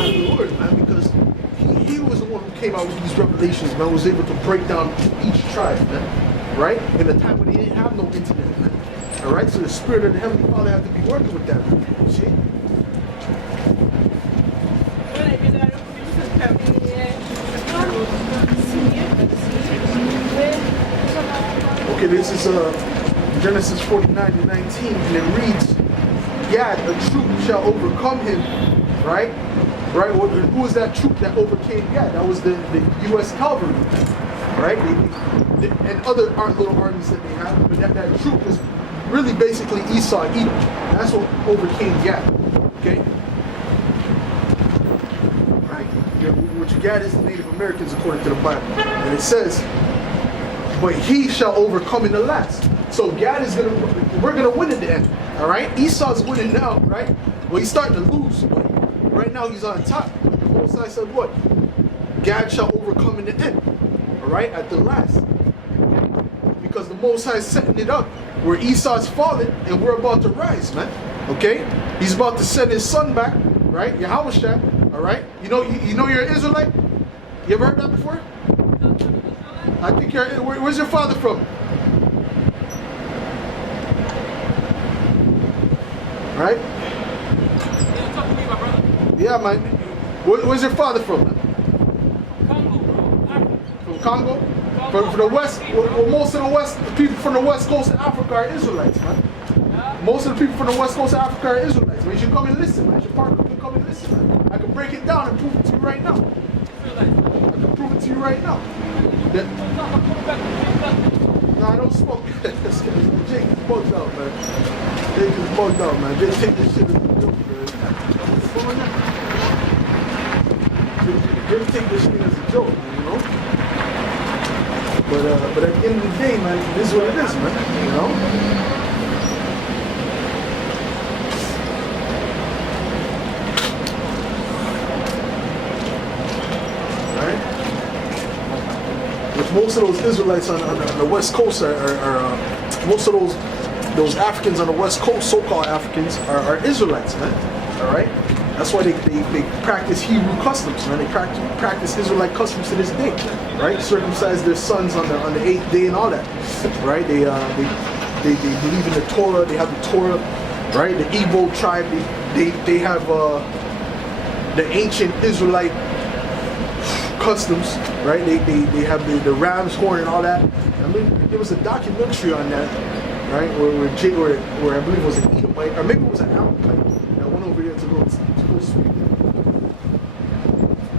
time of the Lord, man, because he was the one who came out with these revelations, man, was able to break down each tribe, man, right? In a time when they didn't have no internet, man. All right, so the Spirit of the Heavenly Father had to be working with that, man. You see? Okay, this is Genesis 49:19, and it reads, "Yet a troop shall overcome him," right? Right? Who was that troop that overcame Gad? That was the U.S. cavalry, right? And other little armies that they had, but that troop was really basically Esau and Edom. That's what overcame Gad. Okay? Right? Which Gad is the Native Americans according to the Bible. And it says, "But he shall overcome in the last." So Gad is we're gonna win in the end. Alright? Esau's winning now, right? Well, he's starting to lose, but right now he's on top. The Most High said what? Gad shall overcome in the end. Alright? At the last. Because the Most High is setting it up where Esau's fallen and we're about to rise, man. Okay? He's about to send his son back, right? Yahushua, alright? You know you're an Israelite? You ever heard that before? I think where's your father from? Right? Yeah, man. Where's your father from, man? From Congo? From the west? Well, most of the people from the west coast of Africa are Israelites, man. Most of the people from the west coast of Africa are Israelites. Man, you should come and listen, man. You should come and listen, man. I can break it down and prove it to you right now. I can prove it to you right now. No, I don't smoke. Jake is bugged out, man. Jake is bugged out, man. They take this shit as a joke, man. What's going on? They take this shit as a joke, man, you know? But at the end of the day, man, this is what it is, man, you know? Most of those Israelites on the West Coast are most of those Africans on the West Coast, so-called Africans, are Israelites, man. All right, that's why they practice Hebrew customs, man. They practice Israelite customs to this day, right? Circumcise their sons on the 8th day and all that, right? They believe in the Torah. They have the Torah, right? The Igbo tribe, they have the ancient Israelite customs, right? They have the ram's horn and all that. I mean, there was a documentary on that, right? Where I believe it was an Edomite, or maybe it was an Amalekite that went over there to go sweet.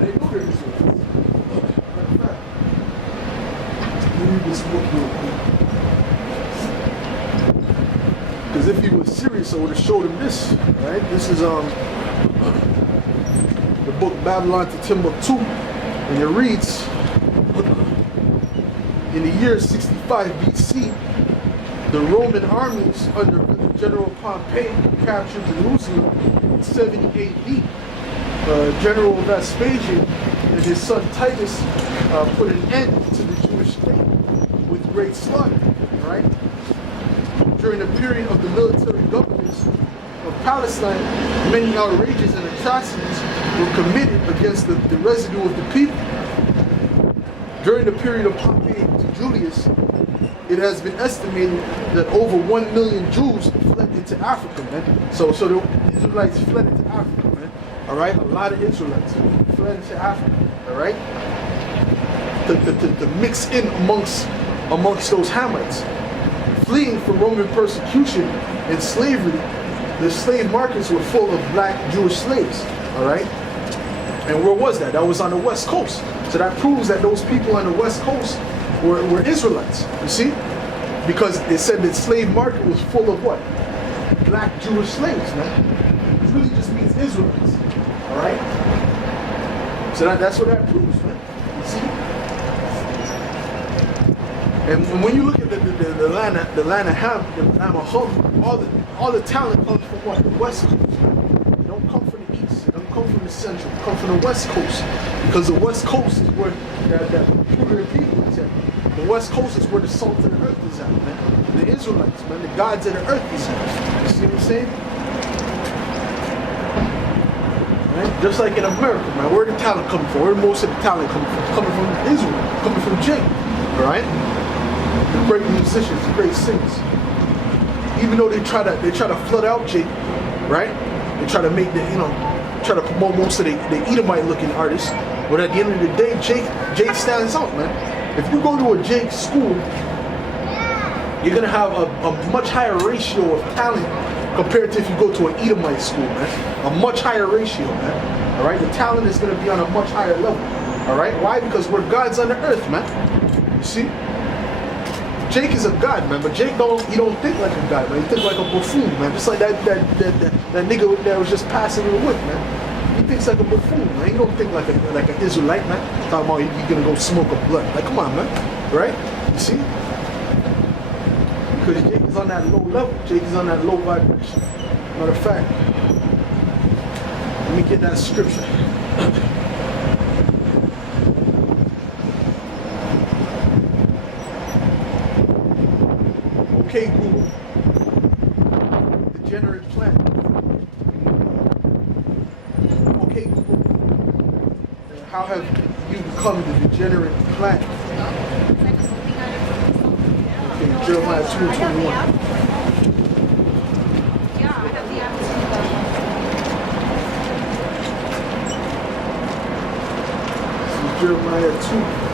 They go there this way. Let me read this book real quick. Because if he was serious, I would have showed him this, right? This is the book Babylon to Timbuktu. And it reads, in the year 65 BC, the Roman armies under General Pompey captured Jerusalem in 70 AD. General Vespasian and his son Titus put an end to the Jewish state with great slaughter, right? During the period of the military governance of Palestine, many outrages and atrocities were committed against the residue of the people. During the period of Pompey to Julius, it has been estimated that over 1 million Jews fled into Africa, man. So the Israelites fled into Africa, man. All right, a lot of Israelites fled into Africa, all right, to mix in amongst those Hamites, fleeing from Roman persecution and slavery. The slave markets were full of black Jewish slaves, all right? And where was that? That was on the West Coast. So that proves that those people on the West Coast were Israelites, you see? Because it said that slave market was full of what? Black Jewish slaves, man. It really just means Israelites, all right? So that's what that proves, man, you see? And when you look at the land of Ham, the land of Hum, all the talent comes from what? The West Coast. It don't come from the East. It don't come from the Central. It comes from the West Coast. Because the West Coast is where that peculiar people is at. The West Coast is where the salt of the earth is at, man. The Israelites, man. The gods of the earth is at. You see what I'm saying? Right? Just like in America, man, where the talent coming from? Where most of the talent coming from? Coming from Israel, coming from Jake. Alright? The great musicians, the great singers. Even though they try to flood out Jake, right? They try to make try to promote most of the Edomite looking artists. But at the end of the day, Jake stands out, man. If you go to a Jake school, you're gonna have a much higher ratio of talent compared to if you go to an Edomite school, man. A much higher ratio, man. Alright? The talent is gonna be on a much higher level. Alright? Why? Because we're gods on the earth, man. You see? Jake is a god, man, but Jake don't think like a god, man. He thinks like a buffoon, man. Just like that nigga that was just passing the whip, man. He thinks like a buffoon, man. He don't think like an Israelite, man. Talking about he gonna go smoke a blunt. Like, come on, man. Right? You see? Because Jake is on that low level. Jake is on that low vibration. Matter of fact, let me get that scripture. Okay, Google. Degenerate plant. Okay, Google. How have you become the degenerate plant? Okay, Jeremiah 2:21. This is Jeremiah 2.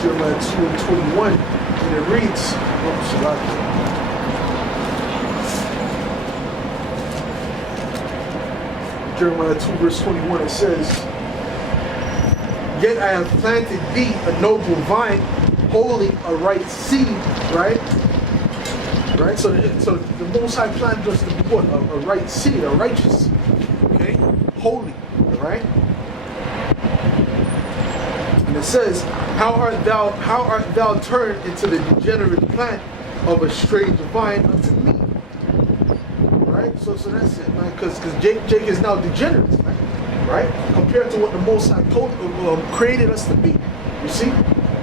Jeremiah 2:21, and it reads, Jeremiah 2:21, it says, "Yet I have planted thee a noble vine, holding a right seed," right? Right? So the Most High planted us to be what? A right seed, a righteous, okay? Holy, right? And it says, How art thou turned into the degenerate plant of a strange vine unto me? Right? So that's it, man. Because Jake is now degenerate, man. Right? Compared to what the Most High created us to be. You see?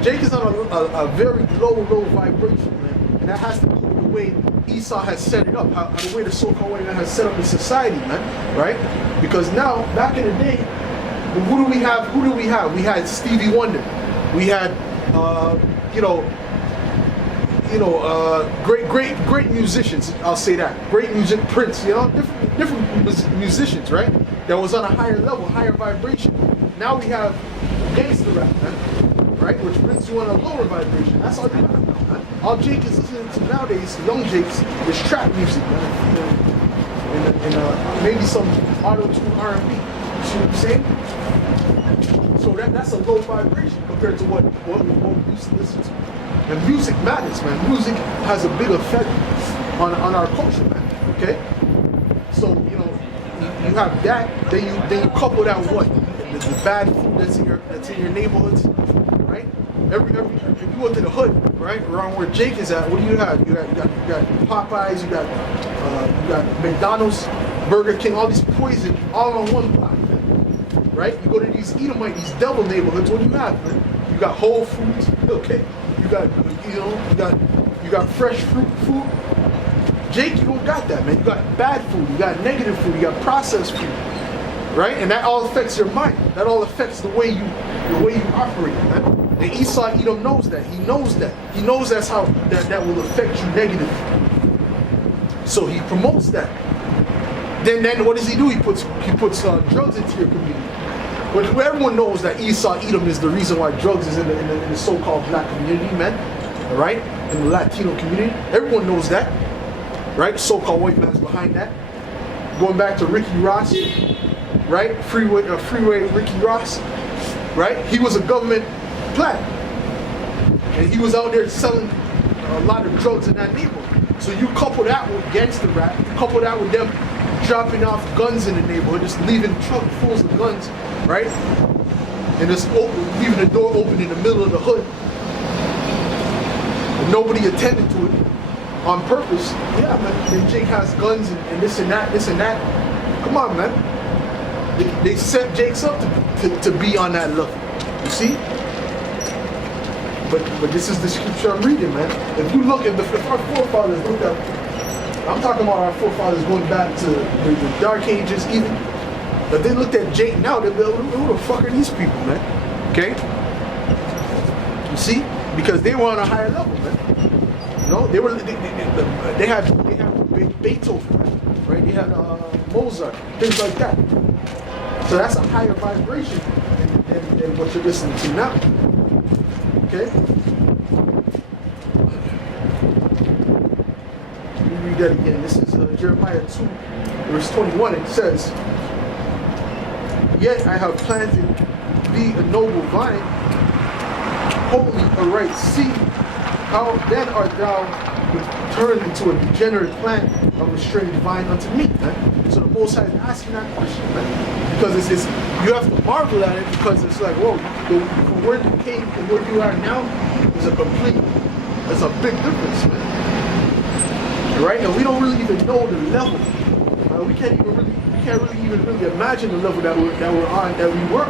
Jake is on a very low vibration, man. And that has to do with the way Esau has set it up, the way the so-called way that has set up the society, man. Right? Because now, back in the day, who do we have? We had Stevie Wonder. We had, great musicians. I'll say that. Great music, Prince. Different musicians, right? That was on a higher level, higher vibration. Now we have gangster rap, man, right? Which brings you on a lower vibration. That's all you have now, man. All Jake is listening to nowadays, young Jakes, is trap music, man, and maybe some auto-tune R&B. See what I'm saying? So that's a low vibration compared to what we used to listen to. And music matters, man. Music has a big effect on our culture, man. Okay? So, you have that, then you couple that with what? The bad food that's in your neighborhoods, right? If you go to the hood, right, around where Jake is at, what do you have? You got Popeyes, you got McDonald's, Burger King, all these poison all on one block. Right? You go to these Edomite, these devil neighborhoods, what do you have, man? You got Whole Foods, okay? You got fresh food. Jake, you don't got that, man. You got bad food, you got negative food, you got processed food. Right? And that all affects your mind. That all affects the way you operate, man. And Esau Edom knows that. He knows that. He knows that's how that will affect you negatively. So he promotes that. Then what does he do? He puts drugs into your community. But everyone knows that Esau Edom is the reason why drugs is in the so-called black community, man. All right? In the Latino community. Everyone knows that. Right? So-called white man's behind that. Going back to Ricky Ross, right? Freeway Ricky Ross, right? He was a government plant. And he was out there selling a lot of drugs in that neighborhood. So you couple that with gangster rap, you couple that with them dropping off guns in the neighborhood, just leaving trucks full of guns, right? And just leaving the door open in the middle of the hood. And nobody attended to it on purpose. Yeah, man. Then Jake has guns and this and that. Come on, man. They set Jake's up to be on that level. You see? But this is the scripture I'm reading, man. If our forefathers looked at I'm talking about our forefathers going back to the Dark Ages, even. But they looked at Jake now, they'd be like, who the fuck are these people, man? Okay? You see? Because they were on a higher level, man. You know, they had Beethoven, right? They had Mozart, things like that. So that's a higher vibration than what you're listening to now. Okay? Let me read that again. This is Jeremiah 2, verse 21. It says, "Yet I have planted thee a noble vine, wholly a right seed. How then art thou turned into a degenerate plant of a strange vine unto me?" Right? So the Most High is asking that question, right? Because it's you have to marvel at it, because it's like, whoa, from where you came and where you are now is it's a big difference, man. Right? And we don't really even know the level. We can't really even imagine the level that we're on, that we were.